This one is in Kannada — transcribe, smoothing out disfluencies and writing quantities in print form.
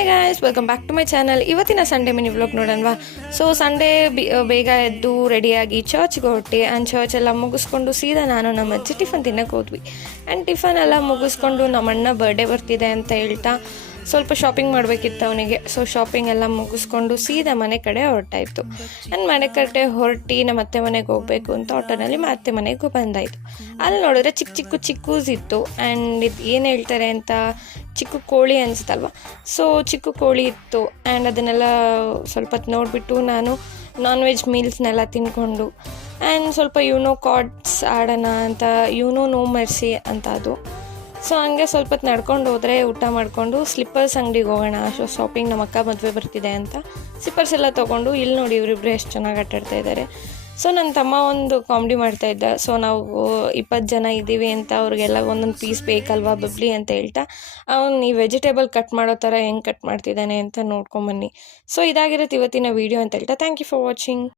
Hi guys, welcome back to my channel. ಇವತ್ತಿನ ಸಂಡೇ ಮಿನಿ ವ್ಲಾಗ್ ನೋಡೋಣವಾ. ಸೊ ಸಂಡೇ ಬೇಗ ಎದ್ದು ರೆಡಿಯಾಗಿ ಚರ್ಚ್ಗೆ ಹೊರಟಿ. ಆ್ಯಂಡ್ ಚರ್ಚ್ ಎಲ್ಲ ಮುಗಿಸ್ಕೊಂಡು ಸೀದಾ ನಾನು ನಮ್ಮ ಅಜ್ಜಿ ಟಿಫನ್ ತಿನ್ನಕ್ಕೆ ಹೋದ್ವಿ. ಆ್ಯಂಡ್ ಟಿಫನ್ ಎಲ್ಲ ಮುಗಿಸ್ಕೊಂಡು ನಮ್ಮ ಅಣ್ಣ ಬರ್ಡೇ ಬರ್ತಿದೆ ಅಂತ ಹೇಳ್ತಾ ಸ್ವಲ್ಪ ಶಾಪಿಂಗ್ ಮಾಡಬೇಕಿತ್ತು ಅವನಿಗೆ. ಸೊ ಶಾಪಿಂಗ್ ಎಲ್ಲ ಮುಗಿಸ್ಕೊಂಡು ಸೀದಾ ಮನೆ ಕಡೆ ಹೊರಟಾಯಿತು. ನನ್ನ ಮನೆ ಕಡೆ ಹೊರಟಿ ನಮ್ಮ ಅತ್ತೆ ಮನೆಗೆ ಹೋಗಬೇಕು ಅಂತ ಆಟೋನಲ್ಲಿ ಅತ್ತೆ ಮನೆಗೂ ಬಂದಾಯಿತು. ಅಲ್ಲಿ ನೋಡಿದ್ರೆ ಚಿಕ್ಕೂಸ್ ಇತ್ತು. ಆ್ಯಂಡ್ ಇದು ಏನು ಹೇಳ್ತಾರೆ ಅಂತ, ಚಿಕ್ಕ ಕೋಳಿ ಅನಿಸುತ್ತಲ್ವ. ಸೊ ಚಿಕ್ಕ ಕೋಳಿ ಇತ್ತು. ಆ್ಯಂಡ್ ಅದನ್ನೆಲ್ಲ ಸ್ವಲ್ಪ ಹೊತ್ತು ನೋಡಿಬಿಟ್ಟು ನಾನು ನಾನ್ ವೆಜ್ ಮೀಲ್ಸ್ನೆಲ್ಲ ತಿನ್ಕೊಂಡು ಆ್ಯಂಡ್ ಸ್ವಲ್ಪ ಯೂನೋ ಕಾರ್ಡ್ಸ್ ಆಡೋಣ ಅಂತ, ಯೂನೋ ನೋ ಮೆರ್ಸಿ ಅಂತ ಅದು. ಸೊ ಹಂಗೆ ಸ್ವಲ್ಪ ಹೊತ್ತು ನಡ್ಕೊಂಡು ಹೋದರೆ ಊಟ ಮಾಡಿಕೊಂಡು ಸ್ಲಿಪ್ಪರ್ಸ್ ಅಂಗಡಿಗೆ ಹೋಗೋಣ. ಶಾಪಿಂಗ್ ನಮ್ಮ ಅಕ್ಕ ಮದುವೆ ಬರ್ತಿದೆ ಅಂತ ಸ್ಲಿಪ್ಪರ್ಸ್ ಎಲ್ಲ ತೊಗೊಂಡು, ಇಲ್ಲಿ ನೋಡಿ ಇವರಿಬ್ಬರು ಎಷ್ಟು ಚೆನ್ನಾಗಿ ಆಟಾಡ್ತಾ ಇದ್ದಾರೆ. ಸೊ ನನ್ನ ತಮ್ಮ ಒಂದು ಕಾಮಿಡಿ ಮಾಡ್ತಾಯಿದ್ದ. ಸೊ ನಾವು 20 ಜನ ಇದ್ದೀವಿ ಅಂತ ಅವ್ರಿಗೆಲ್ಲ ಒಂದೊಂದು ಪೀಸ್ ಬೇಕಲ್ವಾ ಬಬ್ಲಿ ಅಂತ ಹೇಳ್ತಾ ಅವ್ನು ಈ ವೆಜಿಟೇಬಲ್ ಕಟ್ ಮಾಡೋ ಥರ ಹೆಂಗೆ ಕಟ್ ಮಾಡ್ತಿದ್ದಾನೆ ಅಂತ ನೋಡ್ಕೊಂಬನ್ನಿ. ಸೊ ಇದಾಗಿರುತ್ತೆ ಇವತ್ತಿನ ವೀಡಿಯೋ ಅಂತ ಹೇಳ್ತಾ ಥ್ಯಾಂಕ್ ಯು ಫಾರ್ ವಾಚಿಂಗ್.